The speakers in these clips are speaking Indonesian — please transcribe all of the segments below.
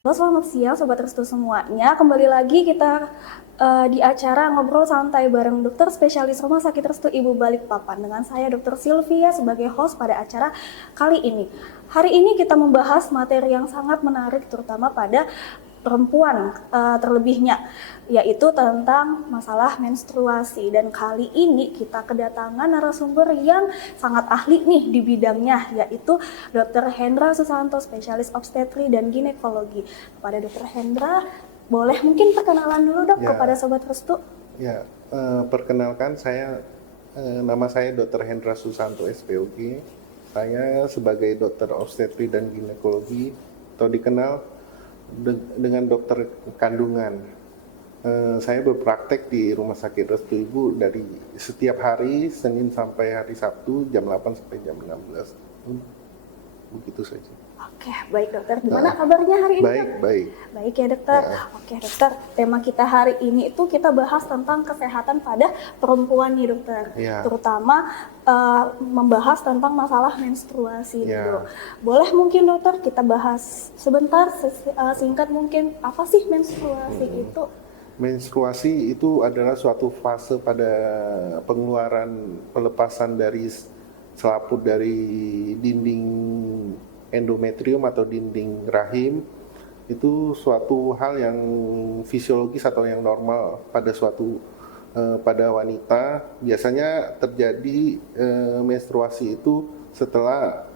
Halo, selamat siang Sobat Restu semuanya. Kembali lagi kita di acara Ngobrol Santai bareng dokter spesialis Rumah Sakit Restu Ibu Balikpapan dengan saya Dr. Sylvia sebagai host pada acara kali ini. Hari ini kita membahas materi yang sangat menarik terutama pada perempuan terlebihnya, yaitu tentang masalah menstruasi. Dan kali ini kita kedatangan narasumber yang sangat ahli nih di bidangnya, yaitu Dr. Hendra Susanto, spesialis obstetri dan ginekologi. Kepada Dr. Hendra, boleh mungkin perkenalan dulu dok kepada Sobat Restu? Ya, perkenalkan nama saya Dr. Hendra Susanto SPOG. Saya sebagai dokter obstetri dan ginekologi atau dikenal dengan dokter kandungan. Saya berpraktek di Rumah Sakit Restu Ibu dari setiap hari Senin sampai hari Sabtu jam 8 sampai jam 16. Begitu saja. Oke, baik dokter. Gimana kabarnya hari ini? Baik. Baik ya dokter. Oke dokter, tema kita hari ini itu kita bahas tentang kesehatan pada perempuan nih dokter. Terutama membahas tentang masalah menstruasi dulu. Boleh mungkin dokter kita bahas sebentar singkat mungkin apa sih menstruasi itu? Menstruasi itu adalah suatu fase pada pelepasan dari selaput dari dinding endometrium atau dinding rahim. Itu suatu hal yang fisiologis atau yang normal pada wanita. Biasanya terjadi menstruasi itu setelah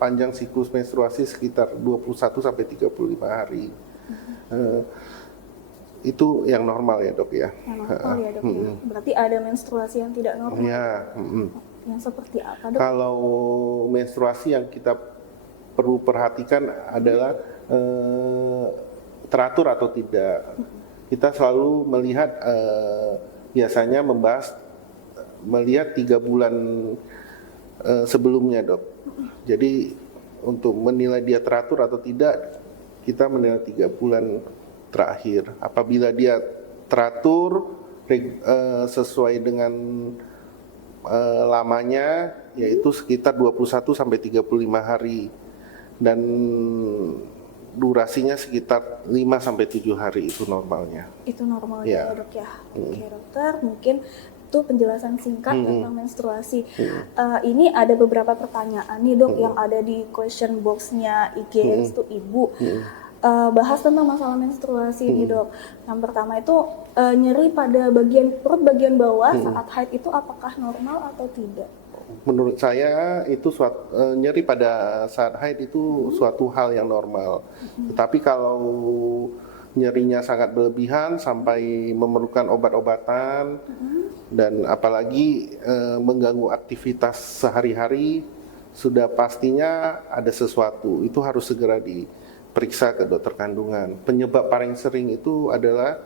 panjang siklus menstruasi sekitar 21 sampai 35 hari. Itu yang normal ya dok ya. Yang normal ya dok ya. Berarti ada menstruasi yang tidak normal. Yang seperti apa dok? Kalau menstruasi yang kita perlu perhatikan adalah teratur atau tidak. Kita selalu melihat biasanya melihat 3 bulan sebelumnya dok. Jadi untuk menilai dia teratur atau tidak, kita menilai 3 bulan terakhir. Apabila dia teratur sesuai dengan lamanya, yaitu sekitar 21 sampai 35 hari, dan durasinya sekitar 5 sampai 7 hari, itu normalnya. Itu normalnya ya dok ya. Oke dokter, mungkin itu penjelasan singkat tentang menstruasi. Ini ada beberapa pertanyaan nih dok yang ada di question box-nya IG Restu Ibu. Bahas tentang masalah menstruasi nih dok. Yang pertama itu nyeri pada bagian perut bagian bawah saat haid itu apakah normal atau tidak? Menurut saya itu nyeri pada saat haid itu suatu hal yang normal. Tetapi kalau nyerinya sangat berlebihan sampai memerlukan obat-obatan dan apalagi mengganggu aktivitas sehari-hari, sudah pastinya ada sesuatu. Itu harus segera diperiksa ke dokter kandungan. Penyebab paling sering itu adalah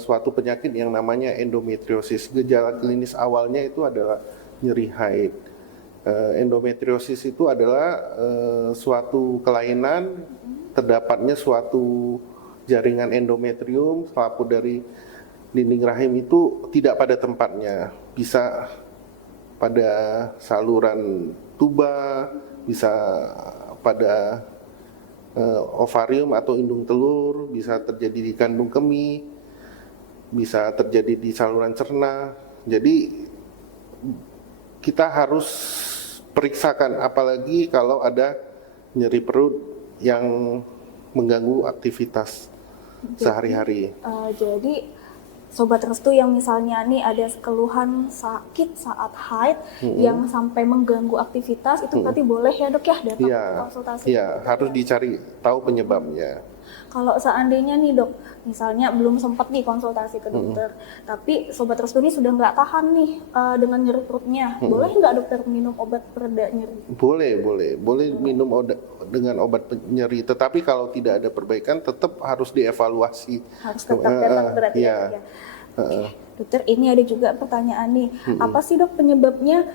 suatu penyakit yang namanya endometriosis. Gejala klinis awalnya itu adalah nyeri haid. Endometriosis itu adalah suatu kelainan, terdapatnya suatu jaringan endometrium, selaput dari dinding rahim itu tidak pada tempatnya. Bisa pada saluran tuba, bisa pada ovarium atau indung telur, bisa terjadi di kandung kemih, bisa terjadi di saluran cerna. Jadi kita harus periksakan, apalagi kalau ada nyeri perut yang mengganggu aktivitas sehari-hari. Jadi Sobat Restu yang misalnya nih ada keluhan sakit saat haid yang sampai mengganggu aktivitas, itu berarti boleh ya dok ya datang konsultasi? Iya, harus dicari tahu penyebabnya. Kalau seandainya nih dok, misalnya belum sempat nih konsultasi ke dokter, tapi Sobat Restu ini sudah nggak tahan nih dengan nyeri perutnya, boleh nggak dokter minum obat pereda nyeri? Boleh minum dengan obat nyeri, tetapi kalau tidak ada perbaikan tetap harus dievaluasi. Harus tetap datang berarti ya. Dokter, ini ada juga pertanyaan nih, apa sih dok penyebabnya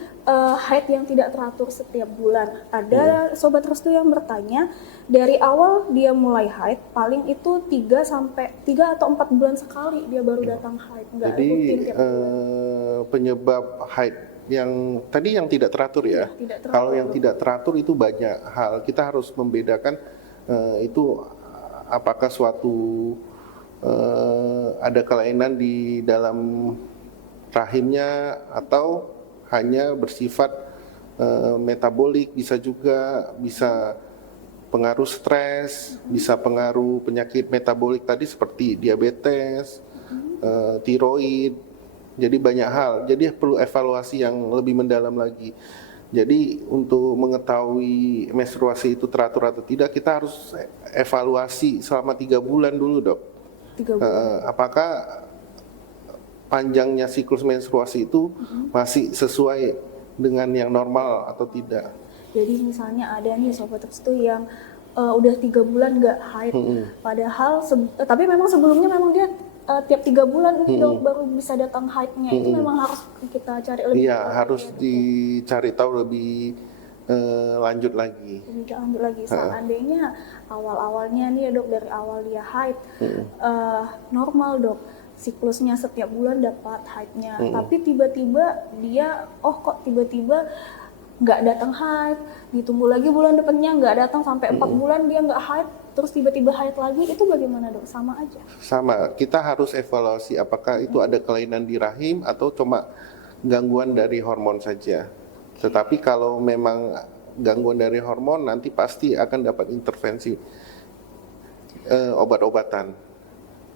haid yang tidak teratur setiap bulan? Ada Sobat Restu yang bertanya, dari awal dia mulai haid, paling itu 3 atau 4 bulan sekali dia baru datang haid, nggak rutin tiap bulan. Penyebab haid yang tadi yang tidak teratur ya. Tidak teratur. Kalau yang tidak teratur itu banyak hal. Kita harus membedakan Itu apakah suatu ada kelainan di dalam rahimnya atau hanya bersifat metabolik, bisa juga bisa pengaruh stres, bisa pengaruh penyakit metabolik tadi seperti diabetes, tiroid. Jadi banyak hal. Jadi perlu evaluasi yang lebih mendalam lagi. Jadi untuk mengetahui menstruasi itu teratur atau tidak, kita harus evaluasi selama 3 bulan dulu, Dok. 3 bulan. Apakah panjangnya siklus menstruasi itu masih sesuai dengan yang normal atau tidak? Jadi misalnya ada nih sobat restu yang udah 3 bulan nggak haid, padahal tapi memang sebelumnya memang dia tiap 3 bulan ini dok baru bisa datang haidnya. Itu memang harus kita cari lebih Iya, tahu harus ya, dok, ya. dicari tahu lebih lanjut lagi. Lebih lanjut lagi. Seandainya awal-awalnya nih ya dok, dari awal dia haid normal dok, siklusnya setiap bulan dapat haidnya, tapi tiba-tiba dia kok tiba-tiba nggak datang haid, ditunggu lagi bulan depannya nggak datang sampai 4 bulan dia nggak haid, terus tiba-tiba haid lagi, itu bagaimana dok? Sama aja? Sama, kita harus evaluasi apakah itu ada kelainan di rahim atau cuma gangguan dari hormon saja. Tetapi kalau memang gangguan dari hormon, nanti pasti akan dapat intervensi obat-obatan.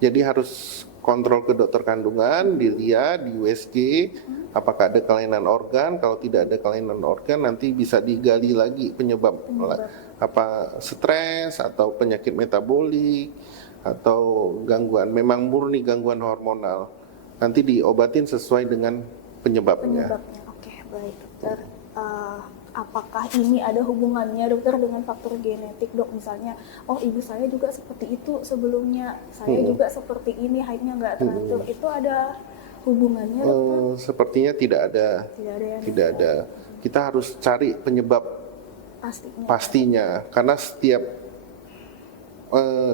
Jadi harus kontrol ke dokter kandungan, dilihat di USG apakah ada kelainan organ. Kalau tidak ada kelainan organ, nanti bisa digali lagi penyebab apa, stres atau penyakit metabolik atau gangguan, memang murni gangguan hormonal, nanti diobatin sesuai dengan penyebabnya. Oke, baik dokter. Apakah ini ada hubungannya dokter dengan faktor genetik dok? Misalnya, ibu saya juga seperti itu sebelumnya, saya juga seperti ini, haidnya nggak teratur. Itu ada hubungannya dokter? Sepertinya tidak ada. Tidak ada. Kita harus cari penyebab pastinya, karena setiap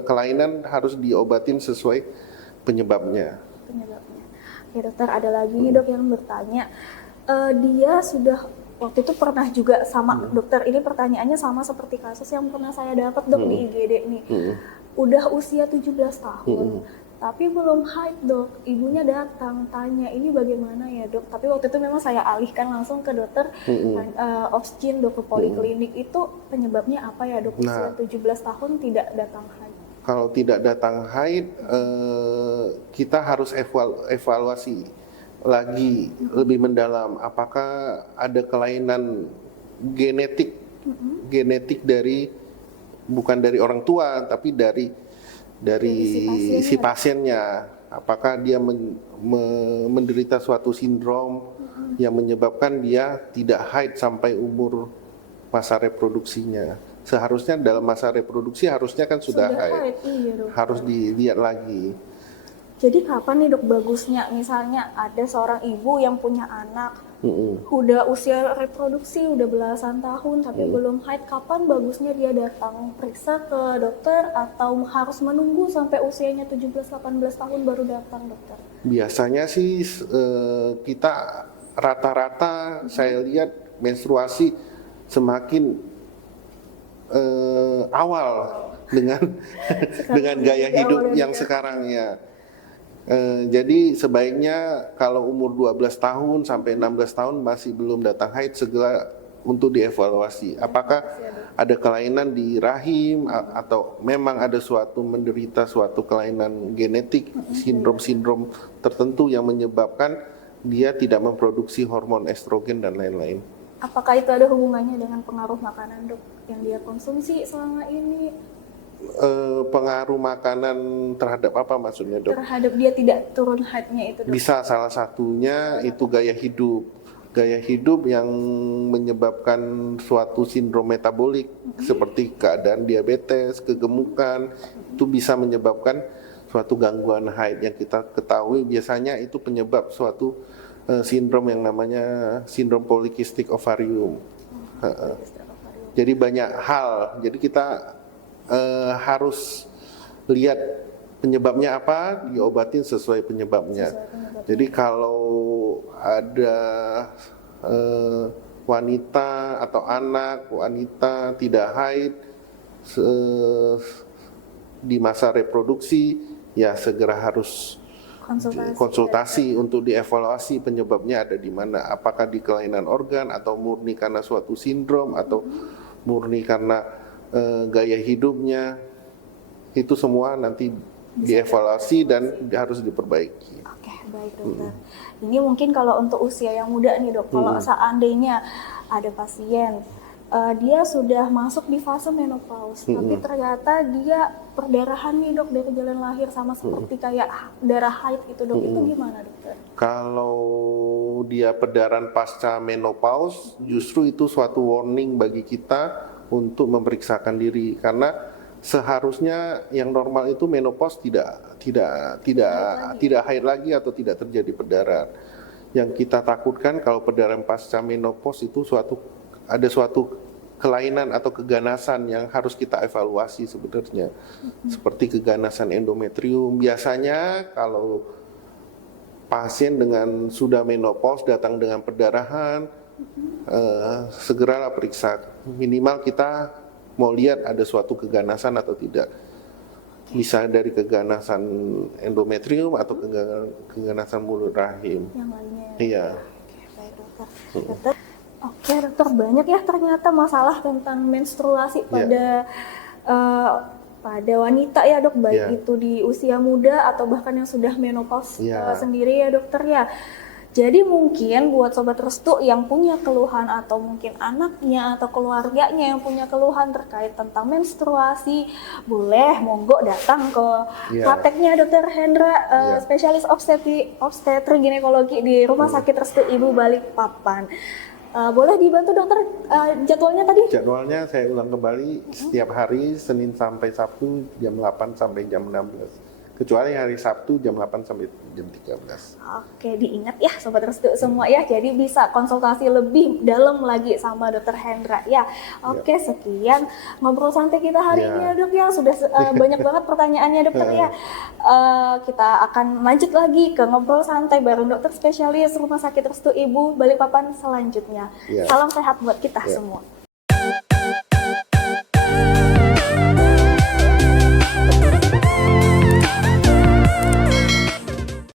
kelainan harus diobatin sesuai penyebabnya. Oke dokter, ada lagi nih dok yang bertanya, dia sudah waktu itu pernah juga sama dokter, ini pertanyaannya sama seperti kasus yang pernah saya dapat dok di IGD nih. Udah usia 17 tahun, tapi belum haid dok. Ibunya datang tanya ini bagaimana ya dok, tapi waktu itu memang saya alihkan langsung ke dokter Obsgyn dok, ke poliklinik. Itu penyebabnya apa ya dok? Usia 17 tahun tidak datang haid. Kalau tidak datang haid, kita harus evaluasi lagi lebih mendalam, apakah ada kelainan genetik dari, bukan dari orang tua tapi dari si pasiennya. Apakah dia menderita suatu sindrom yang menyebabkan dia tidak haid sampai umur masa reproduksinya. Seharusnya dalam masa reproduksi harusnya kan sudah haid. Iya, dok. Harus dilihat lagi. Jadi kapan nih dok bagusnya, misalnya ada seorang ibu yang punya anak, udah usia reproduksi, udah belasan tahun tapi belum haid, kapan bagusnya dia datang periksa ke dokter atau harus menunggu sampai usianya 17-18 tahun baru datang dokter? Biasanya sih kita rata-rata saya lihat menstruasi semakin awal dengan gaya hidup yang sekarang ya. Jadi sebaiknya kalau umur 12 tahun sampai 16 tahun masih belum datang haid, segera untuk dievaluasi. Apakah ada kelainan di rahim atau memang ada menderita suatu kelainan genetik, sindrom-sindrom tertentu yang menyebabkan dia tidak memproduksi hormon estrogen dan lain-lain. Apakah itu ada hubungannya dengan pengaruh makanan dok yang dia konsumsi selama ini? Pengaruh makanan terhadap apa maksudnya dok? Terhadap dia tidak turun haidnya itu dok? Bisa, salah satunya itu gaya hidup yang menyebabkan suatu sindrom metabolik seperti keadaan diabetes, kegemukan, itu bisa menyebabkan suatu gangguan haid yang kita ketahui biasanya itu penyebab suatu sindrom yang namanya sindrom polikistik ovarium. Jadi banyak hal, jadi kita harus lihat penyebabnya apa, diobatin sesuai penyebabnya. Jadi kalau ada wanita atau anak wanita tidak haid, di masa reproduksi ya segera harus konsultasi untuk dievaluasi penyebabnya ada di mana, apakah di kelainan organ atau murni karena suatu sindrom atau murni karena gaya hidupnya, itu semua nanti dievaluasi dan harus diperbaiki. Oke, baik dokter. Ini mungkin kalau untuk usia yang muda nih dok, kalau seandainya ada pasien dia sudah masuk di fase menopause, tapi ternyata dia perdarahan nih dok dari jalan lahir sama seperti kayak darah haid itu dok, itu gimana dokter? Kalau dia perdarahan pasca menopause, justru itu suatu warning bagi kita untuk memeriksakan diri, karena seharusnya yang normal itu menopause tidak haid lagi atau tidak terjadi perdarahan. Yang kita takutkan kalau perdarahan pasca menopause itu ada suatu kelainan atau keganasan yang harus kita evaluasi sebenarnya. Seperti keganasan endometrium. Biasanya kalau pasien dengan sudah menopause datang dengan perdarahan, segeralah periksa. Minimal kita mau lihat ada suatu keganasan atau tidak. Bisa dari keganasan endometrium atau keganasan mulut rahim. Yang lainnya. Iya. Oke, baik dokter. Dokter. Oke dokter, banyak ya ternyata masalah tentang menstruasi pada wanita ya dok, baik itu di usia muda atau bahkan yang sudah menopause sendiri ya dokter ya. Jadi mungkin buat Sobat Restu yang punya keluhan atau mungkin anaknya atau keluarganya yang punya keluhan terkait tentang menstruasi, boleh monggo datang ke prakteknya Dr. Hendra, spesialis obstetri ginekologi di Rumah Sakit Restu Ibu Balikpapan. Boleh dibantu dokter jadwalnya tadi? Jadwalnya saya ulang kembali setiap hari Senin sampai Sabtu jam 8 sampai jam 16. Kecuali hari Sabtu jam 8 sampai jam 13. Oke, diingat ya Sobat Restu semua ya. Jadi bisa konsultasi lebih dalam lagi sama Dr. Hendra ya. Oke, sekian ngobrol santai kita hari ini ya dok ya. Sudah banyak banget pertanyaannya dokter ya. Kita akan lanjut lagi ke ngobrol santai bareng dokter spesialis Rumah Sakit Restu Ibu Balikpapan selanjutnya. Salam sehat buat kita semua.